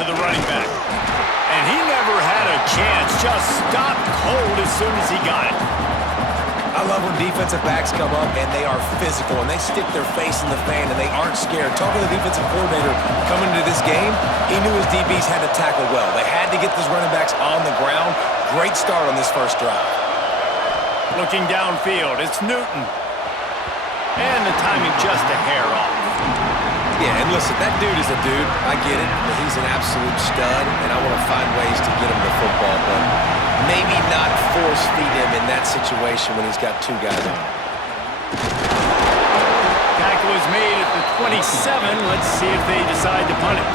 to the running back. And he never had a chance, just stopped cold as soon as he got it. I love when defensive backs come up and they are physical and they stick their face in the fan and they aren't scared. Talking to the defensive coordinator coming into this game, he knew his DBs had to tackle well. They had to get those running backs on the ground. Great start on this first drive. Looking downfield, it's Newton. And the timing just a hair off. Yeah, and listen, that dude is a dude. I get it. He's an absolute stud, and I want to find ways to get him the football, but maybe not force feed him in that situation when he's got two guys on him. Tackle is made at the 27. Let's see if they decide to punt it.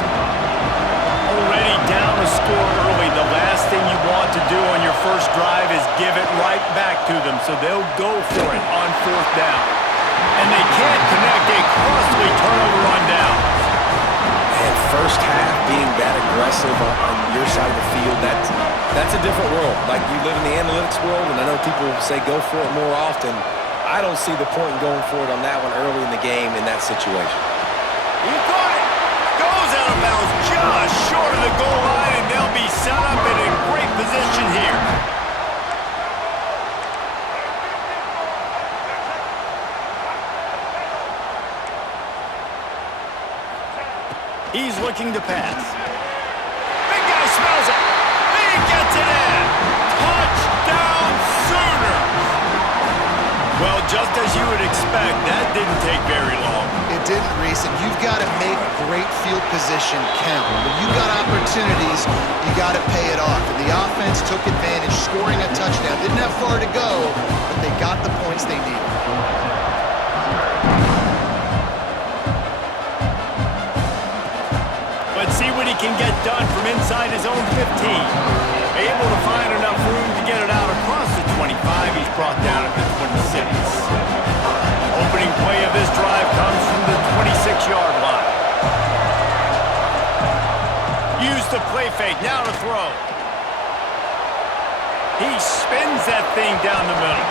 Already down a score early. The last thing you want to do on your first drive is give it right back to them, so they'll go for it on fourth down. And they can't connect a costly turnover on downs. And first half being that aggressive on your side of the field, that's a different world. Like, you live in the analytics world, and I know people say go for it more often. I don't see the point in going for it on that one early in the game in that situation. He caught it. Goes out of bounds just short of the goal line, and they'll be set up in a great position here. He's looking to pass. Big guy smells it. He gets it in. Touchdown Sooners. Well, just as you would expect, that didn't take very long. It didn't, Reese, and you've got to make great field position count. When you've got opportunities, you got to pay it off. And the offense took advantage, scoring a touchdown. Didn't have far to go, but they got the points they needed. Let's see what he can get done from inside his own 15. Able to find enough room to get it out across the 25. He's brought down at the 26. Opening play of this drive comes from the 26-yard line. Use the play fake, now to throw. He spins that thing down the middle.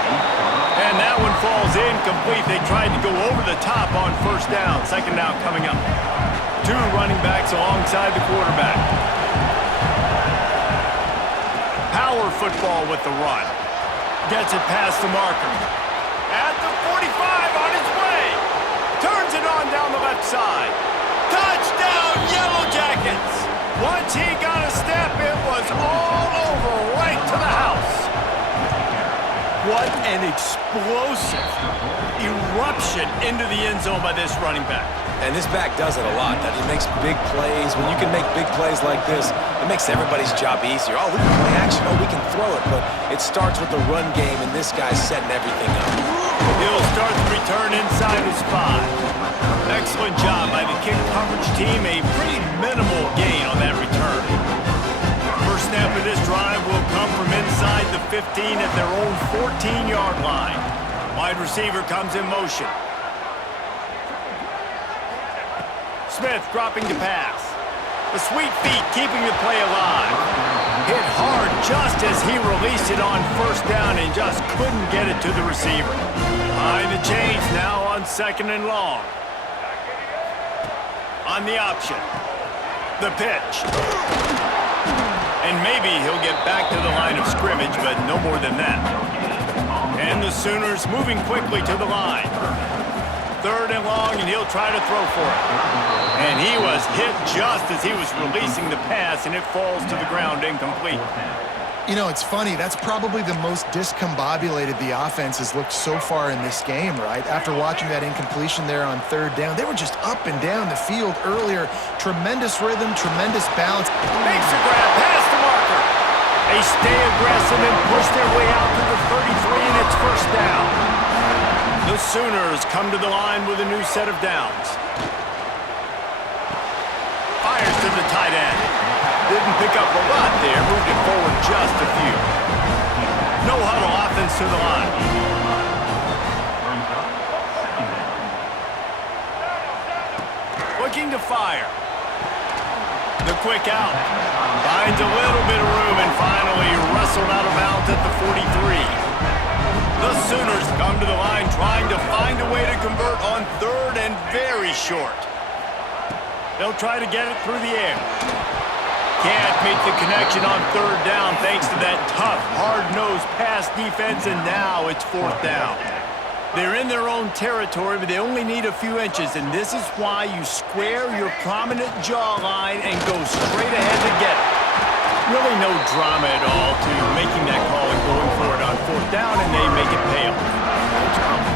And that one falls incomplete. They tried to go over the top on first down. Second down coming up. Two running backs alongside the quarterback. Power football with the run. Gets it past the marker. At the 45 on his way. Turns it on down the left side. Touchdown Yellow Jackets. Once he got a step, it was all over right to the house. What an explosive eruption into the end zone by this running back. And this back does it a lot. That he makes big plays. When you can make big plays like this, it makes everybody's job easier. Oh, we can play action. Oh, we can throw it. But it starts with the run game, and this guy's setting everything up. He'll start the return inside his 5. Excellent job by the kick coverage team. A pretty minimal gain on that return. First snap of this drive will come from inside the 15 at their own 14-yard line. Wide receiver comes in motion. Smith dropping to pass. The sweet feet keeping the play alive. Hit hard just as he released it on first down and just couldn't get it to the receiver. Behind the chains now on second and long. On the option. The pitch. And maybe he'll get back to the line of scrimmage, but no more than that. And the Sooners moving quickly to the line. Third and long, and he'll try to throw for it. And he was hit just as he was releasing the pass, and it falls to the ground incomplete. You know, it's funny. That's probably the most discombobulated the offense has looked so far in this game, right? After watching that incompletion there on third down, they were just up and down the field earlier. Tremendous rhythm, tremendous balance. Makes a grab, past the marker. They stay aggressive and push their way out to the 33, and it's first down. The Sooners come to the line with a new set of downs. Fires to the tight end. Didn't pick up a lot there, moved it forward just a few. No huddle offense to the line. Looking to fire. The quick out. Finds a little bit of room and finally wrestled out of bounds at the 43. The Sooners come to the line trying to find a way to convert on third and very short. They'll try to get it through the air. Can't make the connection on third down thanks to that tough, hard-nosed pass defense, and now it's fourth down. They're in their own territory, but they only need a few inches, and this is why you square your prominent jawline and go straight ahead to get it. Really no drama at all to making that call and going for it on fourth down, and they make it pay off. No drama.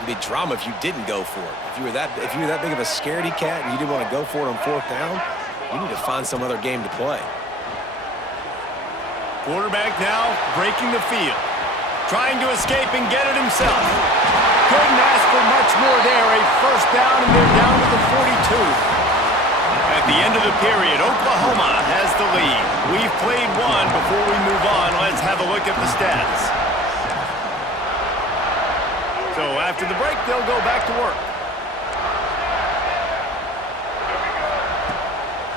It'd be drama if you didn't go for it. If you were that big of a scaredy cat and you didn't want to go for it on fourth down, you need to find some other game to play. Quarterback now breaking the field, trying to escape and get it himself. Couldn't ask for much more there. A first down, and they're down to the 42. At the end of the period, Oklahoma has the lead. We've played one. Before we move on, let's have a look at the stats. So after the break, they'll go back to work.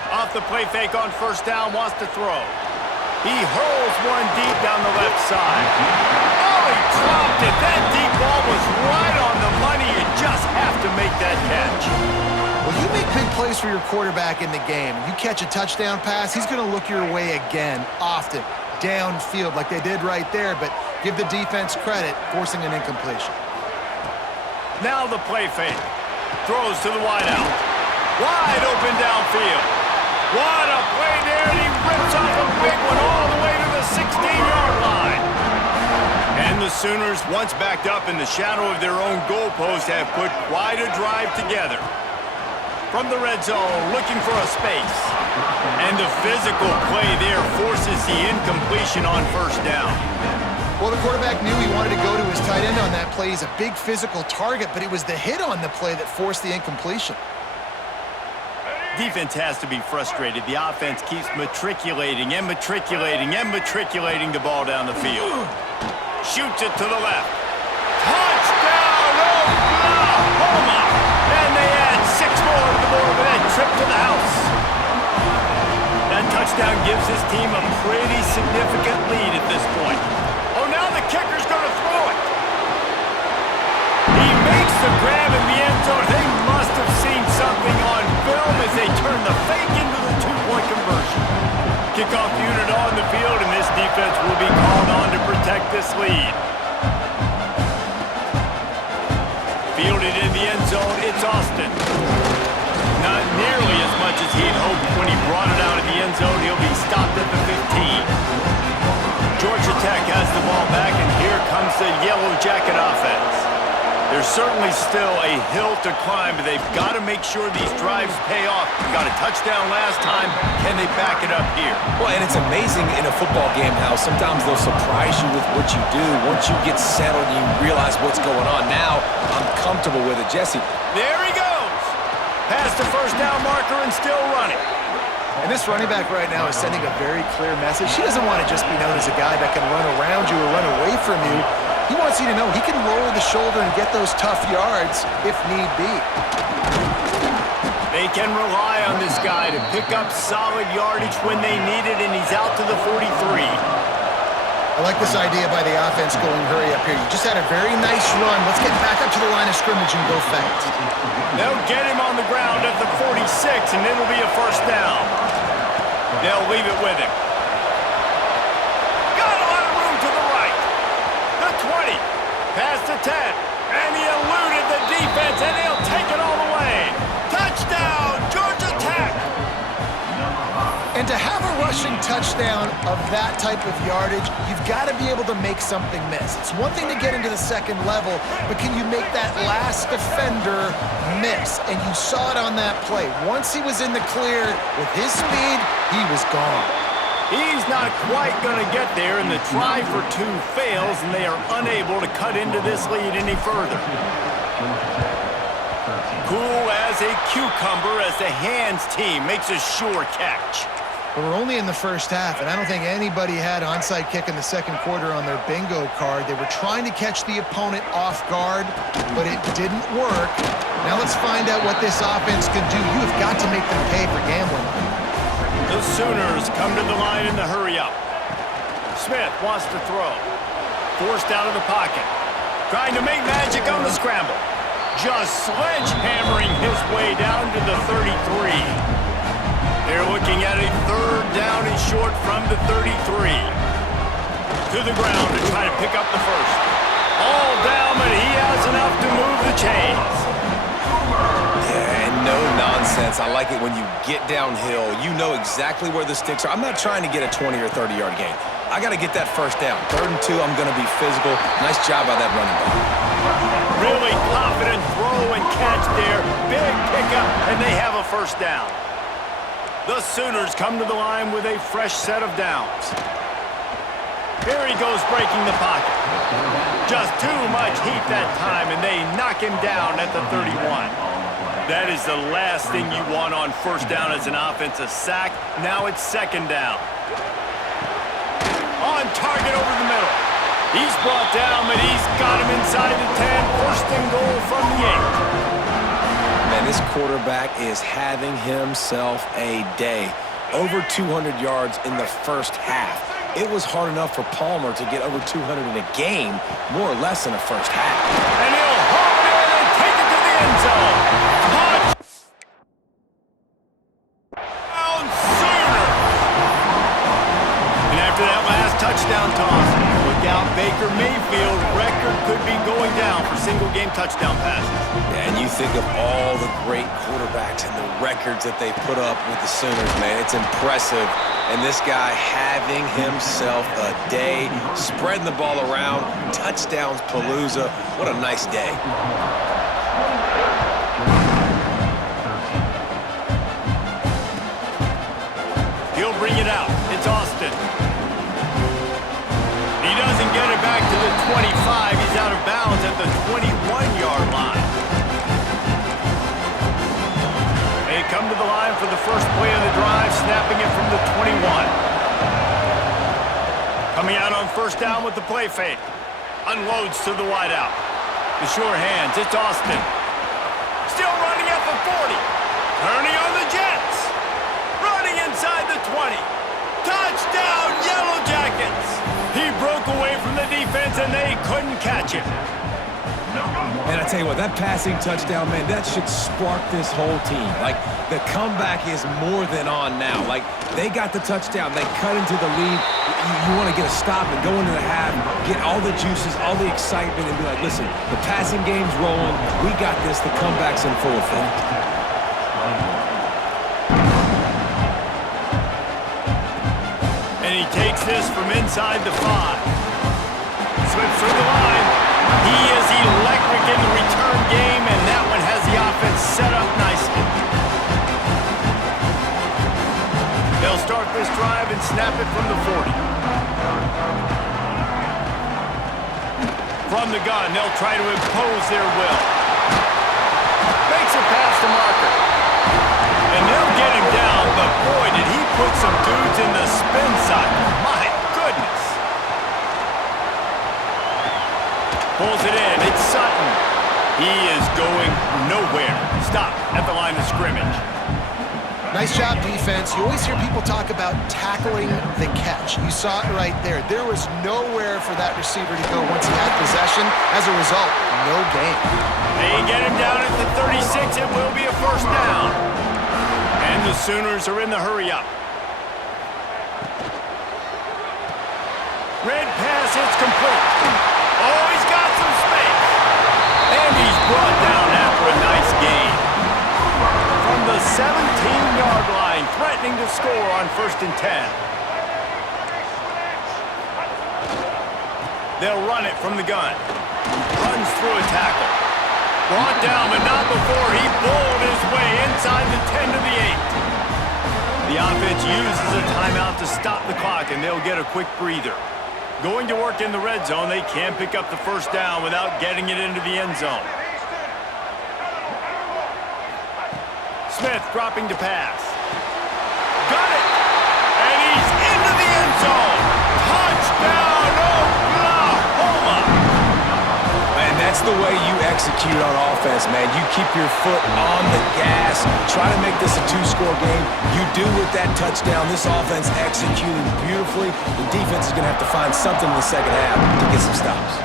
Off the play fake on first down, wants to throw. He hurls one deep down the left side. Oh, he dropped it. That deep ball was right on the money. You just have to make that catch. Well, you make big plays for your quarterback in the game. You catch a touchdown pass, he's going to look your way again, often, downfield like they did right there, but give the defense credit, forcing an incompletion. Now the play fake. Throws to the wideout. Wide open downfield. What a play there, and he rips off a big one all the way to the 16-yard line. And the Sooners, once backed up in the shadow of their own goalpost, have put quite a drive together. From the red zone, looking for a space. And the physical play there forces the incompletion on first down. Well, the quarterback knew he wanted to go to his tight end on that play. He's a big physical target, but it was the hit on the play that forced the incompletion. Defense has to be frustrated. The offense keeps matriculating and matriculating and matriculating the ball down the field. Shoots it to the left. Touchdown, Oklahoma! And they add 6 more to the board with that trip to the house. That touchdown gives his team a pretty significant lead at this point. Oh, now the kicker's going to throw it. He makes the grab in the end zone. They must have seen something on film as they turn the fake into the 2-point conversion. Kickoff unit on the field, and this defense will be called on to protect this lead. Fielded in the end zone, it's Austin. Not nearly as much as he'd hoped when he brought it out of the end zone. He'll be stopped at the 15. Georgia Tech has the ball back, and here comes the Yellow Jacket offense. There's certainly still a hill to climb, but they've got to make sure these drives pay off. Got a touchdown last time. Can they back it up here? Well, and it's amazing in a football game how sometimes they'll surprise you with what you do. Once you get settled and you realize what's going on. Now, I'm comfortable with it. Jesse. There he goes. Past the first down marker and still running. And this running back right now is sending a very clear message. He doesn't want to just be known as a guy that can run around you or run away from you. He wants you to know he can lower the shoulder and get those tough yards if need be. They can rely on this guy to pick up solid yardage when they need it, and he's out to the 43. I like this idea by the offense going hurry up here. You just had a very nice run. Let's get back up to the line of scrimmage and go fast. They'll get him on the ground at the 46, and it'll be a first down. They'll leave it with him. Got a lot of room to the right. The 20, past the 10, and he eluded the defense, and he'll take it all the way. Touchdown, Georgia Tech! And to have a rushing touchdown of that type of yardage, you've got to be able to make something miss. It's one thing to get into the second level, but can you make that last defender miss? And you saw it on that play. Once he was in the clear with his speed, he was gone. He's not quite going to get there, and the try for 2 fails, and they are unable to cut into this lead any further. Cool as a cucumber as the hands team makes a sure catch. But we're only in the first half, and I don't think anybody had onside kick in the second quarter on their bingo card. They were trying to catch the opponent off guard, but it didn't work. Now let's find out what this offense can do. You have got to make them pay for gambling. The Sooners come to the line in the hurry-up. Smith wants to throw. Forced out of the pocket. Trying to make magic on the scramble. Just sledgehammering his way down to the 33. They're looking at a third down and short from the 33. To the ground to try to pick up the first. All down, but he has enough to move the chains. Yeah, and no nonsense. I like it when you get downhill. You know exactly where the sticks are. I'm not trying to get a 20 or 30-yard gain. I got to get that first down. 3rd and 2, I'm going to be physical. Nice job by that running back. Really confident throw and catch there. Big pickup, and they have a first down. The Sooners come to the line with a fresh set of downs. Here he goes breaking the pocket. Just too much heat that time, and they knock him down at the 31. That is the last thing you want on first down as an offense, a sack. Now it's 2nd down. On target over the middle. He's brought down, but he's got him inside the 10. 1st and goal from the 8. Man, this quarterback is having himself a day. Over 200 yards in the first half. It was hard enough for Palmer to get over 200 in a game, more or less in the first half. And he'll hold it in and take it to the end zone. Touchdown, Sooners! And after that last touchdown toss, look out, Baker Mayfield's record could be going down for single-game touchdown passes. Yeah, and you think of all the great quarterbacks and the records that they put up with the Sooners, man. It's impressive. And this guy having himself a day, spreading the ball around, touchdowns Palooza. What a nice day. He'll bring it out. It's Austin. He doesn't get it back to the 25. He's out of bounds at the 21-yard line. They come to the line for the first play of the drive, snapping it from the 21. Coming out on first down with the play fake. Unloads to the wideout. The sure hands, it's Austin. Still running at the 40. Turning on the Jets. Running inside the 20. Touchdown, Yellow Jackets! He broke away from the defense and they couldn't catch him. And I tell you what, that passing touchdown, man, that should spark this whole team. Like, the comeback is more than on now. Like, they got the touchdown. They cut into the lead. You want to get a stop and go into the half, get all the juices, all the excitement, and be like, listen, the passing game's rolling. We got this. The comeback's in full effect. And he takes this from inside the 5. Slips through the line. He is electric in the return game, and that one has the offense set up nicely. They'll start this drive and snap it from the 40. From the gun, they'll try to impose their will. Makes it past the marker. And they'll get him down, but boy, did he put some dudes in the spin cycle. My goodness. Pulls it in. It's Sutton. He is going nowhere. Stop at the line of scrimmage. Nice job, defense. You always hear people talk about tackling the catch. You saw it right there. There was nowhere for that receiver to go once he had possession. As a result, no gain. They get him down at the 36. It will be a first down. And the Sooners are in the hurry-up. Red pass, it's complete. Oh, he's got some space. And he's brought down after a nice gain. From the 17-yard line, threatening to score on 1st and 10. They'll run it from the gun. Runs through a tackle. Brought down, but not before he bowled his way inside the 10 to the 8. The offense uses a timeout to stop the clock, and they'll get a quick breather. Going to work in the red zone, they can't pick up the first down without getting it into the end zone. Smith dropping to pass. Got it! And he's into the end zone! Touchdown, Oklahoma! Man, that's the way you execute on offense, man. You keep your foot on the gas. Try to make this a 2-score game. You do with that touchdown. This offense executing beautifully. The defense is going to have to find something in the second half to get some stops.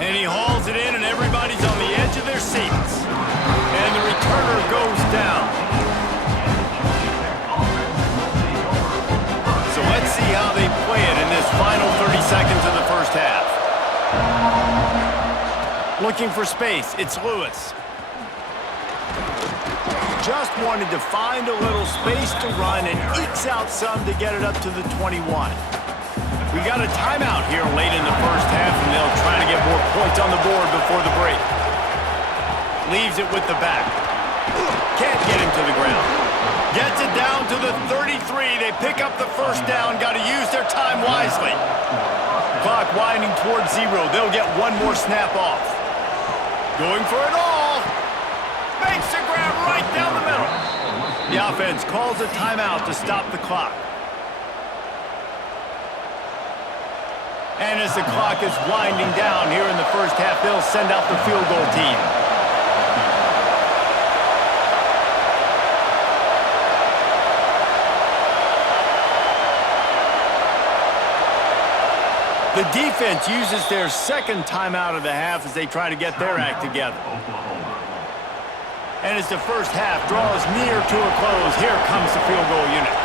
And he hauls it in, and everybody's on the edge of their seats. And the returner goes down. Looking for space, it's Lewis. Just wanted to find a little space to run and ekes out some to get it up to the 21. We got a timeout here late in the first half, and they'll try to get more points on the board before the break. Leaves it with the back. Can't get him to the ground. Gets it down to the 33. They pick up the first down. Got to use their time wisely. Clock winding towards 0. They'll get one more snap off. Going for it all. Makes the grab right down the middle. The offense calls a timeout to stop the clock. And as the clock is winding down here in the first half, they'll send out the field goal team. The defense uses their second timeout of the half as they try to get their act together. And as the first half draws near to a close, here comes the field goal unit.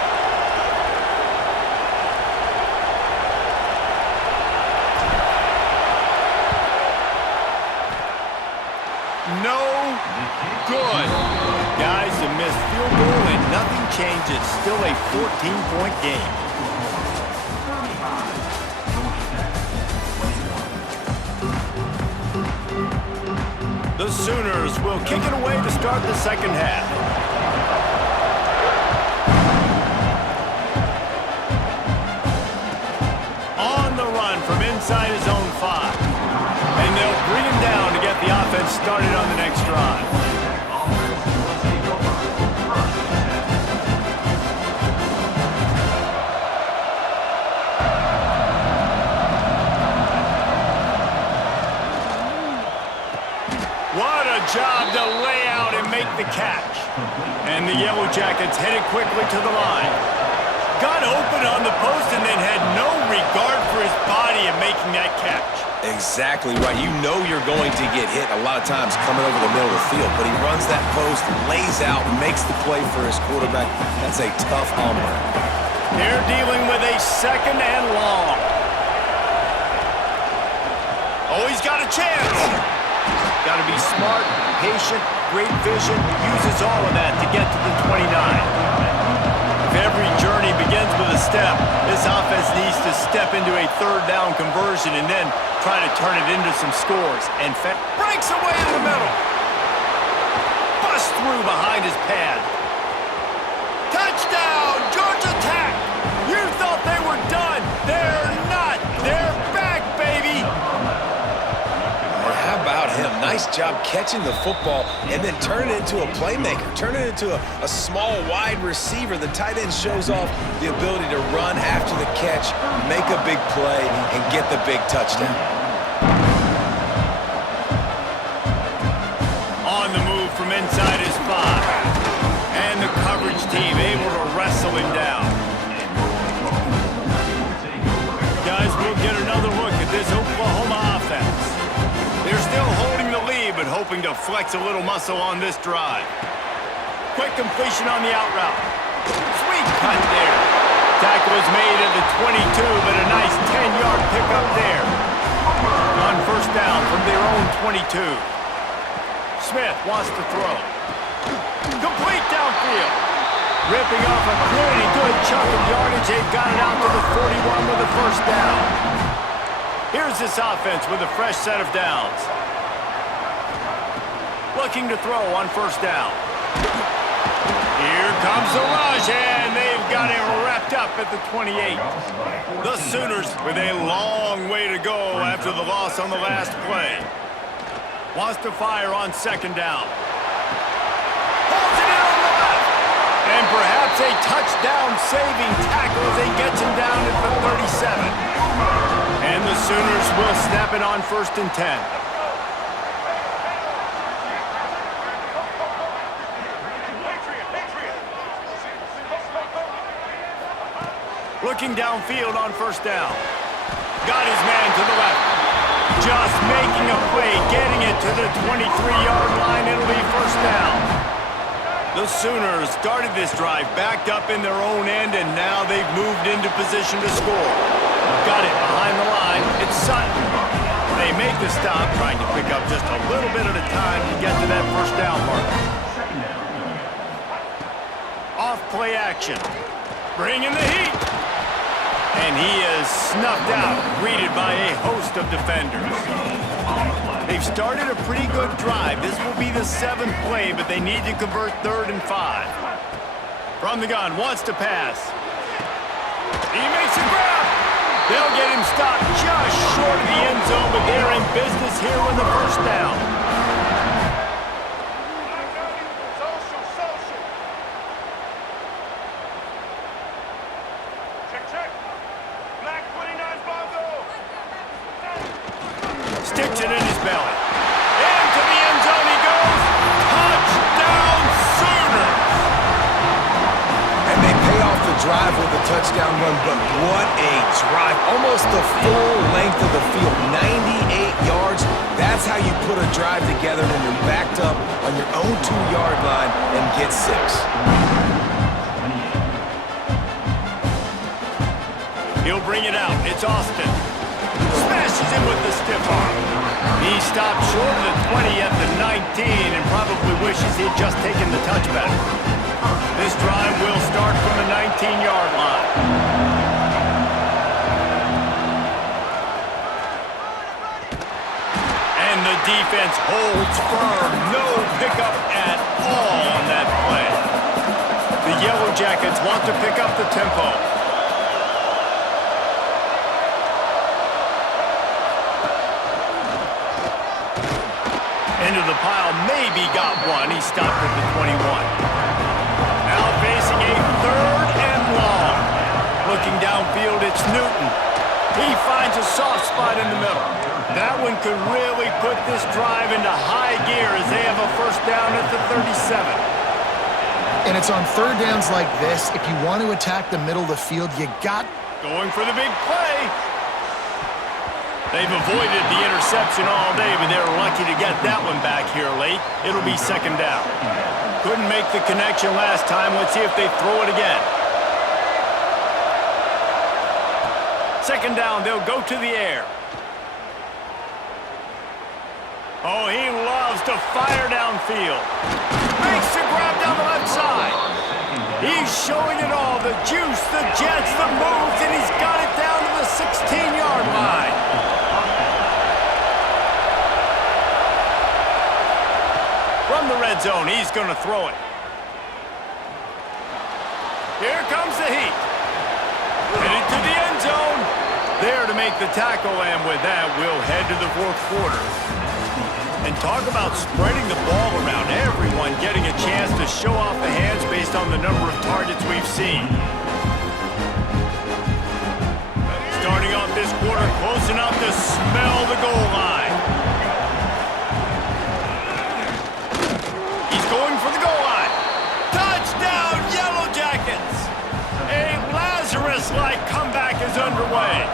No good. Guys, a missed field goal and nothing changes. Still a 14-point game. The Sooners will kick it away to start the second half. On the run from inside his own 5. And they'll bring him down to get the offense started on the next drive. What a job to lay out and make the catch. And the Yellow Jackets headed quickly to the line. Got open on the post and then had no regard for his body in making that catch. Exactly right. You know you're going to get hit a lot of times coming over the middle of the field, but he runs that post, lays out, makes the play for his quarterback. That's a tough hombre. They're dealing with a second and long. Oh, he's got a chance. Got to be smart, patient, great vision, uses all of that to get to the 29. If every journey begins with a step, this offense needs to step into a third down conversion and then try to turn it into some scores. And breaks away in the middle. Busts through behind his pad. Touchdown, Georgia Tech! You thought they were done. They're not. They're back, baby! How about him? Nice job catching the football and then turn it into a playmaker. Turn it into a small wide receiver. The tight end shows off the ability to run after the catch, make a big play, and get the big touchdown. On the move from inside his 5. And the coverage team able to wrestle him down. Guys, we'll get another look at this Oklahoma offense. They're still holding the lead, but hoping to flex a little muscle on this drive. Quick completion on the out route. Sweet cut there. Tackle is made at the 22, but a nice 10-yard pickup there. On first down from their own 22. Smith wants to throw. Complete downfield. Ripping off a pretty good chunk of yardage. They've got it out to the 41 with a first down. Here's this offense with a fresh set of downs. Looking to throw on first down. Here comes the rush, and they've got it wrapped up at the 28. The Sooners with a long way to go after the loss on the last play. Wants to fire on second down. Holds it in on the left. And perhaps a touchdown-saving tackle as he gets him down at the 37. And the Sooners will snap it on first and 10. Looking downfield on first down. Got his man to the left. Just making a play, getting it to the 23-yard line. It'll be first down. The Sooners started this drive backed up in their own end, and now they've moved into position to score. Got it behind the line. It's Sutton. They make make the stop, trying to pick up just a little bit at a time to get to that first down mark. Off play action. Bringing the heat. And he is snuffed out, greeted by a host of defenders. They've started a pretty good drive. This will be the 7th play, but they need to convert 3rd and 5. From the gun, wants to pass. He makes a grab. They'll get him stopped just short of the end zone, but they're in business here with the first down. Sticks it in his belly. Into the end zone he goes. Touchdown Sooners! And they pay off the drive with a touchdown run, but what a drive. Almost the full length of the field, 98 yards. That's how you put a drive together when you're backed up on your own 2-yard line and get 6. He'll bring it out. It's Austin. Smashes him with the stiff arm. He stopped short of the 20 at the 19 and probably wishes he had just taken the touchback. This drive will start from the 19-yard line. And the defense holds firm. No pickup at all on that play. The Yellow Jackets want to pick up the tempo. Into the pile, maybe got one. He stopped at the 21. Now facing a 3rd and long. Looking downfield, it's Newton. He finds a soft spot in the middle. That one could really put this drive into high gear as they have a first down at the 37. And it's on 3rd downs like this. If you want to attack the middle of the field, you got... Going for the big play. They've avoided the interception all day, but they're lucky to get that one back here late. It'll be 2nd down. Couldn't make the connection last time. Let's see if they throw it again. 2nd down, they'll go to the air. Oh, he loves to fire downfield. Makes the grab down the left side. He's showing it all, the juice, the jets, the moves, and he's got it down to the 16-yard line. From the red zone, he's going to throw it. Here comes the heat. Headed to the end zone. There to make the tackle, and with that, we'll head to the 4th quarter. And talk about spreading the ball around. Everyone getting a chance to show off the hands based on the number of targets we've seen. Starting off this quarter, close enough to smell the goal line. He's going for the goal line. Touchdown, Yellow Jackets! A Lazarus-like comeback is underway.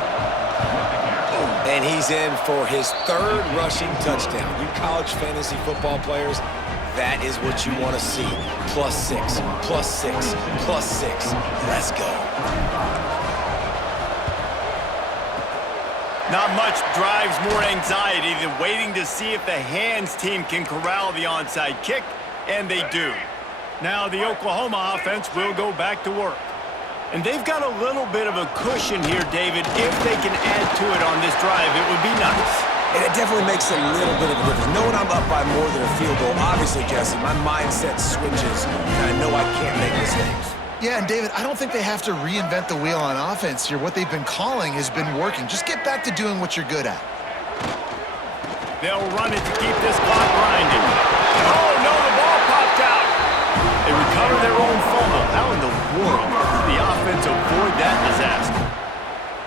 And he's in for his 3rd rushing touchdown. You college fantasy football players, that is what you want to see. +6, +6, +6. Let's go. Not much drives more anxiety than waiting to see if the hands team can corral the onside kick, and they do. Now the Oklahoma offense will go back to work. And they've got a little bit of a cushion here, David. If they can add to it on this drive, it would be nice. And it definitely makes a little bit of a difference. Knowing I'm up by more than a field goal, obviously, Jesse, my mindset switches, and I know I can't make mistakes. Yeah, and David, I don't think they have to reinvent the wheel on offense here. What they've been calling has been working. Just get back to doing what you're good at. They'll run it to keep this clock grinding. Oh, no, the ball popped out. They recover their own fumble. How in the world did the offense avoid that disaster?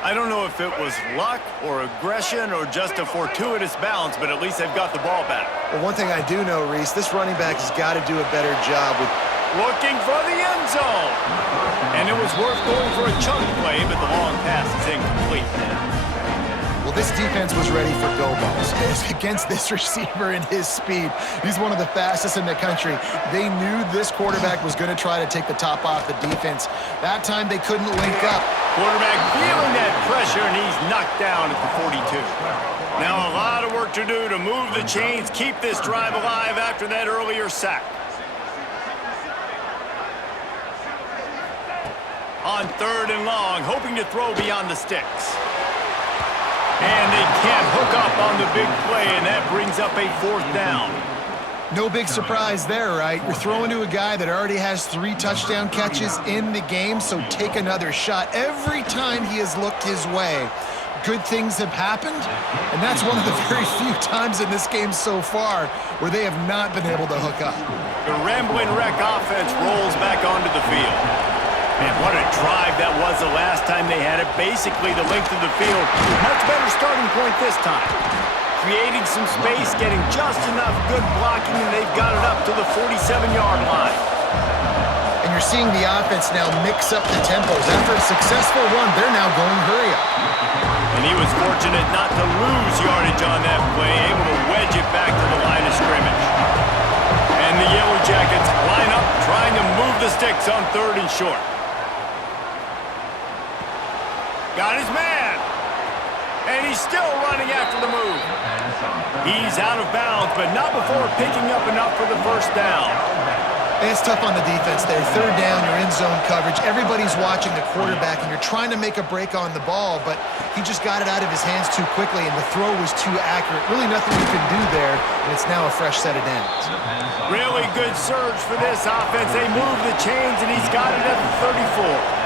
I don't know if it was luck or aggression or just a fortuitous bounce, but at least they've got the ball back. Well, one thing I do know, Reese, this running back has got to do a better job with... Looking for the end zone. And it was worth going for a chunk play, but the long pass is incomplete. Well, this defense was ready for go balls. Against this receiver and his speed, he's one of the fastest in the country. They knew this quarterback was going to try to take the top off the defense. That time they couldn't link up. Quarterback feeling that pressure, and he's knocked down at the 42. Now a lot of work to do to move the chains, keep this drive alive after that earlier sack. On 3rd and long, hoping to throw beyond the sticks. And they can't hook up on the big play, and that brings up a 4th down. No big surprise there, right? You're throwing to a guy that already has 3 touchdown catches in the game, so take another shot. Every time he has looked his way, good things have happened, and that's one of the very few times in this game so far where they have not been able to hook up. The Rambling Wreck offense rolls back onto the field. And what a drive that was the last time they had it. Basically the length of the field. Much better starting point this time. Creating some space, getting just enough good blocking, and they've got it up to the 47-yard line. And you're seeing the offense now mix up the tempos. After a successful run, they're now going hurry up. And he was fortunate not to lose yardage on that play, able to wedge it back to the line of scrimmage. And the Yellow Jackets line up, trying to move the sticks on 3rd and short. Got his man. And he's still running after the move. He's out of bounds, but not before picking up enough for the 1st down. And it's tough on the defense there. 3rd down, you're in zone coverage. Everybody's watching the quarterback, and you're trying to make a break on the ball, but he just got it out of his hands too quickly, and the throw was too accurate. Really nothing you can do there, and it's now a fresh set of downs. Really good surge for this offense. They move the chains, and he's got it at the 34.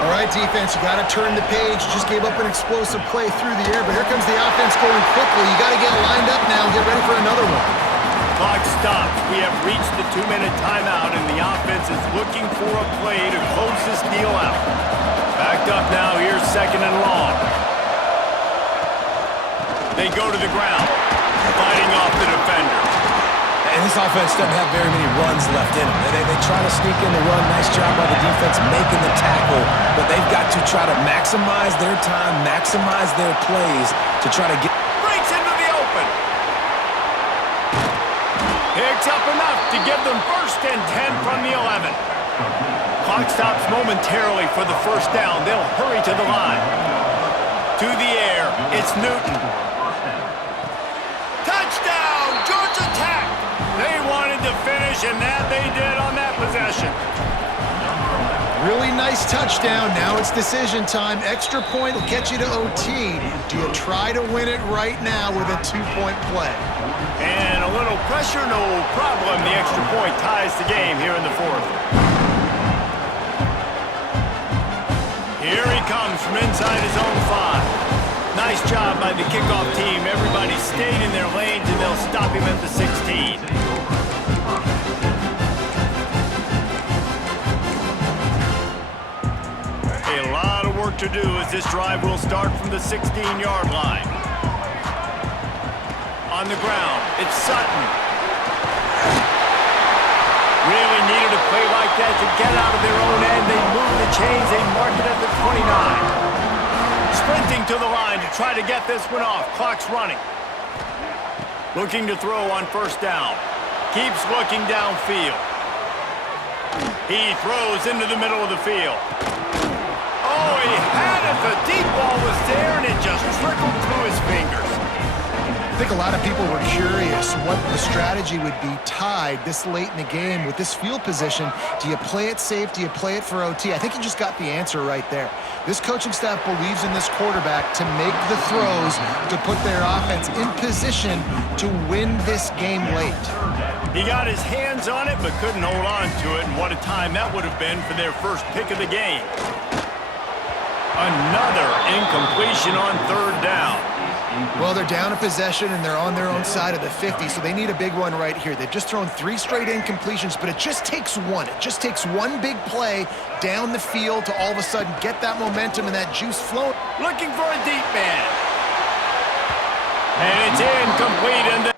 All right, defense, you got to turn the page. Just gave up an explosive play through the air, but here comes the offense going quickly. You got to get lined up now and get ready for another one. Clock stops. We have reached the 2-minute timeout, and the offense is looking for a play to close this deal out. Backed up now. Here's 2nd and long. They go to the ground, fighting off the defender. And this offense doesn't have very many runs left in them. They try to sneak in the run. Nice job by the defense making the tackle, but they've got to try to maximize their time, maximize their plays to try to get... Breaks into the open. Picks up enough to give them 1st and 10 from the 11. Clock stops momentarily for the 1st down. They'll hurry to the line. To the air, it's Newton. Touchdown, Georgia Tech! They wanted to finish, and that they did on that possession. Really nice touchdown. Now it's decision time. Extra point will get you to OT. Do you try to win it right now with a 2-point play? And a little pressure, no problem. The extra point ties the game here in the 4th. Here he comes from inside his own 5. Nice job by the kickoff team. Everybody stayed in their lanes, and they'll stop him at the 16. A lot of work to do as this drive will start from the 16-yard line. On the ground, it's Sutton. Really needed a play like that to get out of their own end. They move the chains. They mark it at the 29. Sprinting to the line to try to get this one off. Clock's running. Looking to throw on 1st down. Keeps looking downfield. He throws into the middle of the field. Oh, he had it. The deep ball was there, and it just trickled through his fingers. I think a lot of people were curious what the strategy would be tied this late in the game with this field position. Do you play it safe? Do you play it for OT? I think you just got the answer right there. This coaching staff believes in this quarterback to make the throws to put their offense in position to win this game late. He got his hands on it but couldn't hold on to it, and what a time that would have been for their first pick of the game. Another incompletion on 3rd down. Well, they're down a possession, and they're on their own side of the 50, so they need a big one right here. They've just thrown 3 straight incompletions, but it just takes one. It just takes one big play down the field to all of a sudden get that momentum and that juice flowing. Looking for a deep man. And it's incomplete, and